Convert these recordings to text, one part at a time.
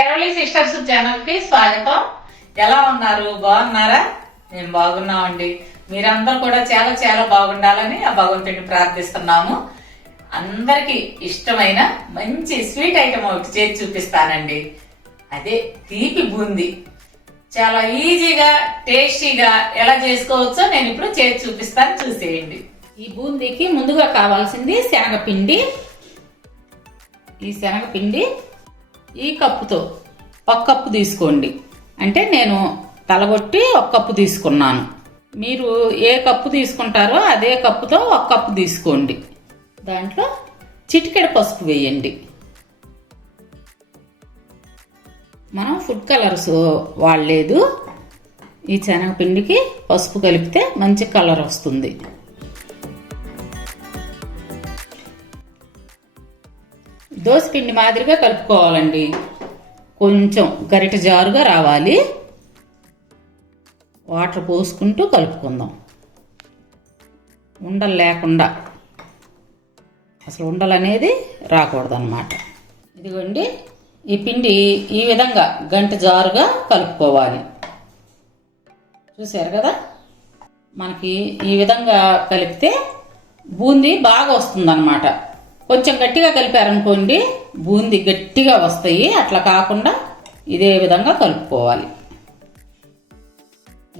టెరలీ sisters ఛానల్కి స్వాగతం. ఎలా ఉన్నారు? బాగున్నారా? మేము బాగున్నామండి. మీరందరూ కూడా చాలా చాలా బాగుండాలని ఆ భగవంతుడిని ప్రార్థిస్తున్నాము. అందరికి ఇష్టమైన మంచి స్వీట్ ఐటమ్ ఒకటి చేసి చూపిస్తానండి. అదే తీపి బూంది. చాలా ఈజీగా టేస్టీగా ఎలా చేసుకోవచ్చో నేను ఇప్పుడు చేసి చూపిస్తాను. చూసేయండి. ఈ బూందీకి ముందుగా కావాల్సింది శనగపిండి. ఈ శనగపిండి ఈ కప్పుతో ఒక కప్పు తీసుకోండి. అంటే నేను తలగొట్టి ఒక కప్పు తీసుకున్నాను. మీరు ఏ కప్పు తీసుకుంటారో అదే కప్పుతో ఒక కప్పు తీసుకోండి. దాంట్లో చిటికెడ పసుపు వేయండి. మనం ఫుడ్ కలర్స్ వాడలేదు. ఈ శనగపిండికి పసుపు కలిపితే మంచి కలర్ వస్తుంది. దోసపిండి మాదిరిగా కలుపుకోవాలండి. కొంచెం గరిట జారుగా రావాలి. వాటర్ పోసుకుంటూ కలుపుకుందాం. ఉండలు లేకుండా. అసలు ఉండలు అనేది రాకూడదు అనమాట ఇదిగోండి ఈ పిండి ఈ విధంగా గంట జారుగా కలుపుకోవాలి. చూసారు కదా? మనకి ఈ విధంగా కలిపితే బూందీ బాగా వస్తుందన్నమాట. కొంచెం గట్టిగా కలిపారనుకోండి బూంది గట్టిగా వస్తాయి. అట్లా కాకుండా ఇదే విధంగా కలుపుకోవాలి.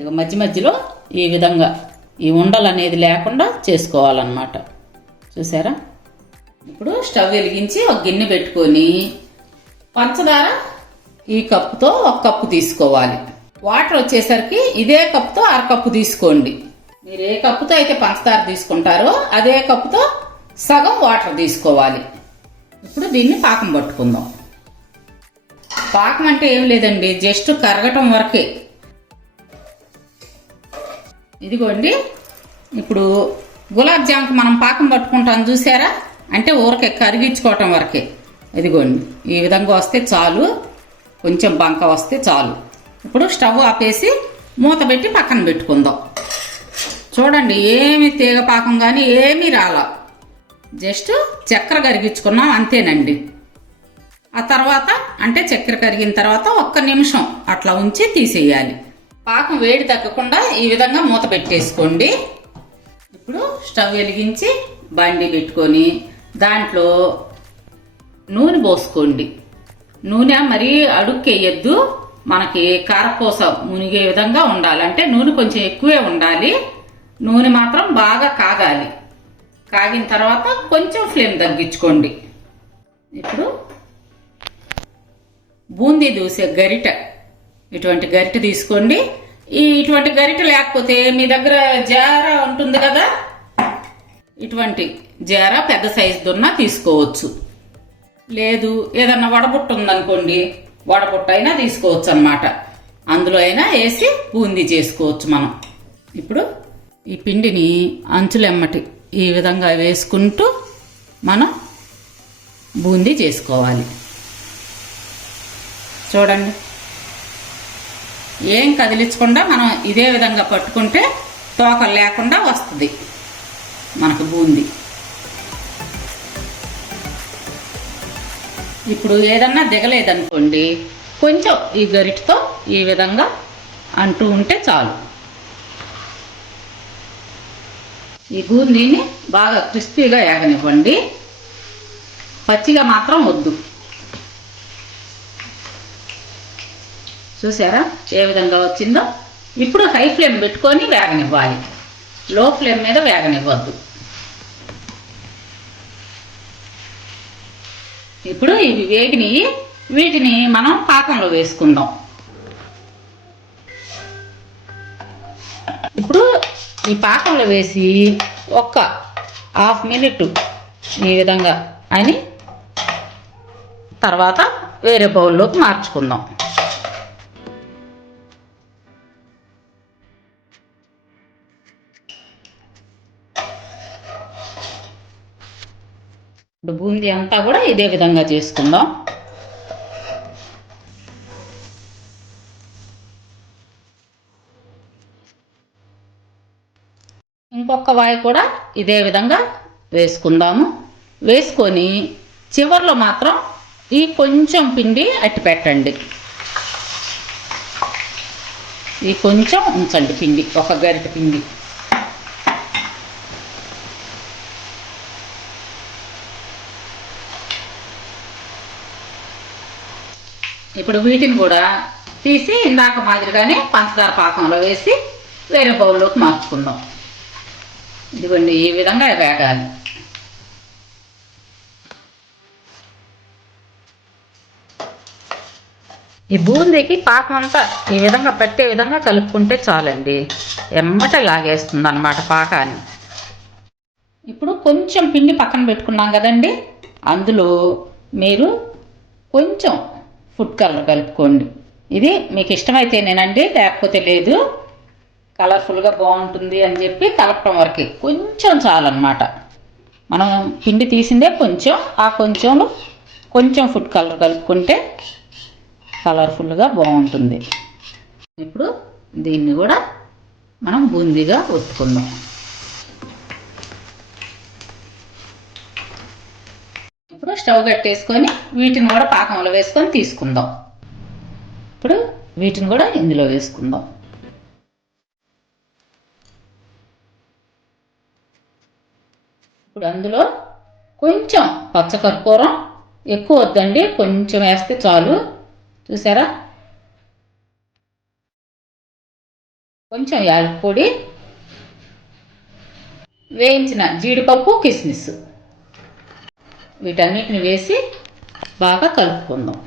ఇక మధ్య మధ్యలో ఈ విధంగా ఈ ఉండలు అనేది లేకుండా చేసుకోవాలన్నమాట. చూసారా? ఇప్పుడు స్టవ్ వెలిగించి ఒక గిన్నె పెట్టుకొని పంచదార ఈ కప్పుతో ఒక కప్పు తీసుకోవాలి. వాటర్ వచ్చేసరికి ఇదే కప్పుతో అర కప్పు తీసుకోండి. మీరు ఏ కప్పుతో అయితే పంచదార తీసుకుంటారో అదే కప్పుతో సగం వాటర్ తీసుకోవాలి. ఇప్పుడు దీన్ని పాకం పట్టుకుందాం. పాకం అంటే ఏం లేదండి జస్ట్ కరగటం వరకే. ఇదిగోండి ఇప్పుడు గులాబ్ జామ్కి మనం పాకం పట్టుకుంటాం చూసారా? అంటే ఊరకే కరిగించుకోవటం వరకే. ఇదిగోండి ఈ విధంగా వస్తే చాలు. కొంచెం బంక వస్తే చాలు. ఇప్పుడు స్టవ్ ఆపేసి మూత పెట్టి పక్కన పెట్టుకుందాం. చూడండి ఏమి తీగ పాకం కానీ ఏమీ రాలా. జస్ట్ చక్కెర కరిగించుకున్నాం అంతేనండి. ఆ తర్వాత అంటే చక్కెర కరిగిన తర్వాత ఒక్క నిమిషం అట్లా ఉంచి తీసేయాలి. పాకం వేడి తగ్గకుండా ఈ విధంగా మూత పెట్టేసుకోండి. ఇప్పుడు స్టవ్ వెలిగించి బండి పెట్టుకొని దాంట్లో నూనె పోసుకోండి. నూనె మరీ అడుక్కేయద్దు. మనకి కారపూస మునిగే విధంగా ఉండాలి. అంటే నూనె కొంచెం ఎక్కువే ఉండాలి. నూనె మాత్రం బాగా కాగాలి. కాగిన తర్వాత కొంచెం ఫ్లేమ్ తగ్గించుకోండి. ఇప్పుడు బూందీ దూసే గరిట. ఇటువంటి గరిట తీసుకోండి. ఈ ఇటువంటి గరిట లేకపోతే మీ దగ్గర జార ఉంటుంది కదా? ఇటువంటి జార పెద్ద సైజు దున్న తీసుకోవచ్చు. లేదు ఏదన్నా వడబుట్ట ఉందనుకోండి వడబుట్ట అయినా తీసుకోవచ్చు అనమాట అందులో అయినా వేసి బూందీ చేసుకోవచ్చు మనం. ఇప్పుడు ఈ పిండిని అంచులెమ్మటి ఈ విధంగా వేసుకుంటూ మనం బూందీ చేసుకోవాలి. చూడండి. ఏం కదిలించకుండా మనం ఇదే విధంగా పట్టుకుంటే తోక లేకుండా వస్తుంది మనకు బూందీ. ఇప్పుడు ఏదన్నా దిగలేదనుకోండి కొంచెం ఈ గరిటతో ఈ విధంగా అంటూ ఉంటే చాలు. ఈ బూందీని బాగా క్రిస్పీగా ఏగనివ్వండి. పచ్చిగా మాత్రం వద్దు. చూసారా? ఏ విధంగా వచ్చిందో? ఇప్పుడు హై ఫ్లేమ్ పెట్టుకొని వేగనివ్వాలి. లో ఫ్లేమ్ మీద వేగనివ్వద్దు. ఇప్పుడు ఇవి వేగినవి వీటిని మనం పాకంలో వేసుకుందాం. ఈ పాకంలో వేసి ఒక్క హాఫ్ మినిట్ ఈ విధంగా అని తర్వాత వేరే బౌల్లోకి మార్చుకుందాం. ఇప్పుడు బూందీ అంతా కూడా ఇదే విధంగా చేసుకుందాం. ఇంకొక వాయి కూడా ఇదే విధంగా వేసుకుందాము. వేసుకొని చివర్లో మాత్రం ఈ కొంచెం పిండి అట్టి పెట్టండి. ఈ కొంచెం ఉంచండి పిండి ఒక గరిట పిండి. ఇప్పుడు వీటిని కూడా తీసి ఇందాక మాదిరిగానే పంచదార పాకంలో వేసి వేరే బౌల్లోకి మార్చుకుందాం. ఇదిగోండి ఈ విధంగా వేగాలి. ఈ బూందీకి పాకం అంతా ఈ విధంగా పట్టే విధంగా కలుపుకుంటే చాలండి. ఎమ్మట లాగేస్తుంది అనమాట పాకాన్ని. ఇప్పుడు కొంచెం పిండి పక్కన పెట్టుకున్నాం కదండి. అందులో మీరు కొంచెం ఫుడ్ కలర్ కలుపుకోండి. ఇది మీకు ఇష్టమైతేనేనండి లేకపోతే లేదు. కలర్ఫుల్గా బాగుంటుంది అని చెప్పి కలపటం వరకే కొంచెం చాలన్నమాట. మనం పిండి తీసిందే కొంచెం ఆ కొంచెంలో కొంచెం ఫుడ్ కలర్ కలుపుకుంటే కలర్ఫుల్గా బాగుంటుంది. ఇప్పుడు దీన్ని కూడా మనం బూందీగా ఒత్తుకుందాం. ఇప్పుడు స్టవ్ కట్టేసుకొని వీటిని కూడా పాకంలో వేసుకొని తీసుకుందాం. ఇప్పుడు వీటిని కూడా ఇందులో వేసుకుందాం. ఇప్పుడు అందులో కొంచెం పచ్చకర్పూరం ఎక్కువ వద్దండి కొంచెం వేస్తే చాలు. చూసారా? కొంచెం యాలపొడి వేయించిన జీడిపప్పు కిస్మిస్. వీటన్నిటిని వేసి బాగా కలుపుకుందాం.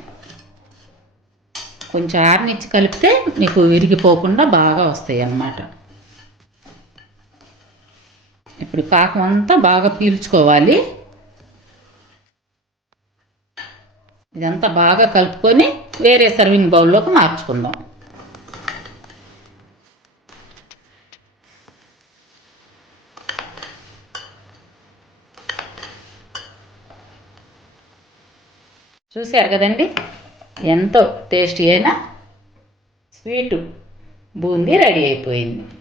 కొంచెం ఆరినిచ్చి కలిపితే మీకు విరిగిపోకుండా బాగా వస్తాయి అన్నమాట ఇప్పుడు పాకం అంతా బాగా పీల్చుకోవాలి. ఇదంతా బాగా కలుపుకొని వేరే సర్వింగ్ బౌల్లోకి మార్చుకుందాం. చూశారు కదండి? ఎంతో టేస్టీ అయిన స్వీటు బూందీ రెడీ అయిపోయింది.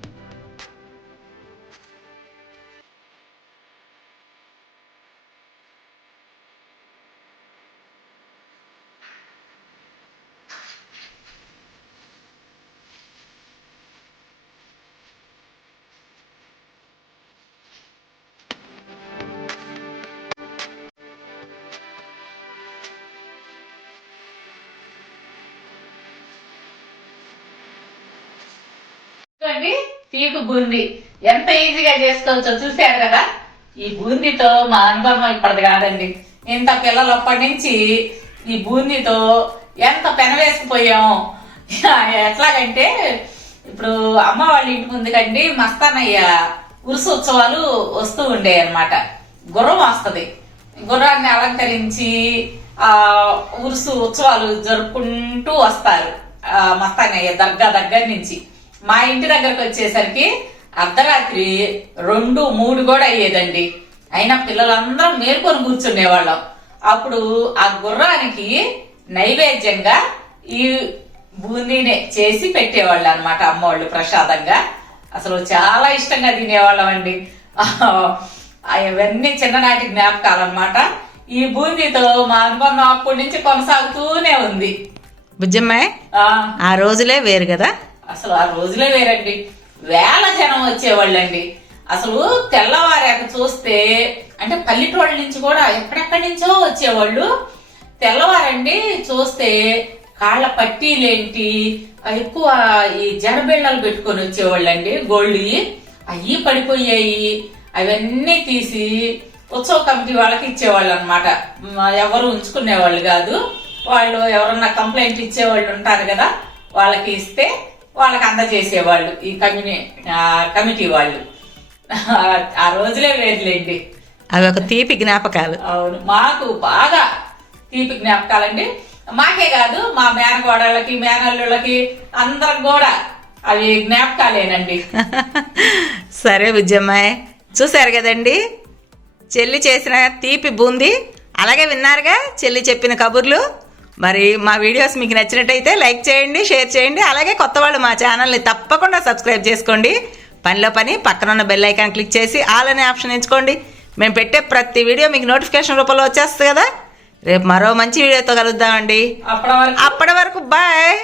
చూడండి తీపి బూందీ. ఎంత ఈజీగా చేసుకోవచ్చో చూశారు కదా? ఈ బూందీతో మా అనుభవం ఇప్పటిది కాదండి. ఇంత పిల్లలప్పటి నుంచి ఈ బూందీతో ఎంత పెనవేసిపోయాం ఎట్లాగంటే ఇప్పుడు అమ్మ వాళ్ళ ఇంటి ముందు కండి మస్తానయ్య ఉరుసు ఉత్సవాలు వస్తూ ఉండే అన్నమాట. గుర్రం వస్తుంది. గుర్రాన్ని అలంకరించి ఆ ఉరుసు ఉత్సవాలు జరుపుకుంటూ వస్తారు ఆ మస్తానయ్య దర్గా దగ్గర నుంచి. మా ఇంటి దగ్గరకు వచ్చేసరికి అర్ధరాత్రి రెండు మూడు కూడా అయ్యేదండి. అయినా పిల్లలందరం మేల్కొని కూర్చునేవాళ్ళం అప్పుడు ఆ గుర్రానికి నైవేద్యంగా ఈ బూందీనే చేసి పెట్టేవాళ్ళు అనమాట అమ్మవాళ్ళు ప్రసాదంగా. అసలు చాలా ఇష్టంగా తినేవాళ్ళం అండి. అవన్నీ చిన్ననాటి జ్ఞాపకాలు అనమాట ఈ బూందీతో మా అనుబంధం అప్పటి నుంచి కొనసాగుతూనే ఉంది. బుజ్జమ్మాయి ఆ. ఆ రోజులే వేరు కదా? అసలు ఆ రోజులే వేరండి. వేల జనం వచ్చేవాళ్ళండి. అసలు తెల్లవారాక చూస్తే అంటే పల్లెటూళ్ళ నుంచి కూడా ఎక్కడెక్కడి నుంచో వచ్చేవాళ్ళు. తెల్లవారండి చూస్తే కాళ్ళ పట్టీలేంటి ఎక్కువ ఈ జడబిళ్ళలు పెట్టుకొని వచ్చేవాళ్ళండి. గోల్డ్ అవి పడిపోయాయి. అవన్నీ తీసి ఉత్సవ కమిటీ వాళ్ళకి ఇచ్చేవాళ్ళు అనమాట ఎవరు ఉంచుకునేవాళ్ళు కాదు. వాళ్ళు ఎవరన్నా కంప్లైంట్ ఇచ్చేవాళ్ళు ఉంటారు కదా వాళ్ళకి ఇస్తే వాళ్ళకి అందజేసేవాళ్ళు ఈ కమ్యూని కమిటీ వాళ్ళు. ఆ రోజులే వేరులేండి. అవి ఒక తీపి జ్ఞాపకాలు. అవును మాకు బాగా తీపి జ్ఞాపకాలండి. మాకే కాదు మా మేనగోడళ్ళకి మేనల్లుళ్ళకి అందరికి కూడా అవి జ్ఞాపకాలేనండి. సరే బుజ్జమ్మాయి చూశారు కదండి? చెల్లి చేసిన తీపి బూంది అలాగే విన్నారుగా చెల్లి చెప్పిన కబుర్లు? మరి మా వీడియోస్ మీకు నచ్చినట్టయితే లైక్ చేయండి షేర్ చేయండి అలాగే కొత్త వాళ్ళు మా ఛానల్ని తప్పకుండా సబ్స్క్రైబ్ చేసుకోండి. పనిలో పని పక్కన ఉన్న బెల్ ఐకాన్ క్లిక్ చేసి ఆల్ అనే ఆప్షన్ ఎంచుకోండి. మేము పెట్టే ప్రతి వీడియో మీకు నోటిఫికేషన్ రూపంలో వచ్చేస్తుంది కదా. రేపు మరో మంచి వీడియోతో కలుద్దామండి. అప్పటి వరకు. అప్పటి వరకు బాయ్.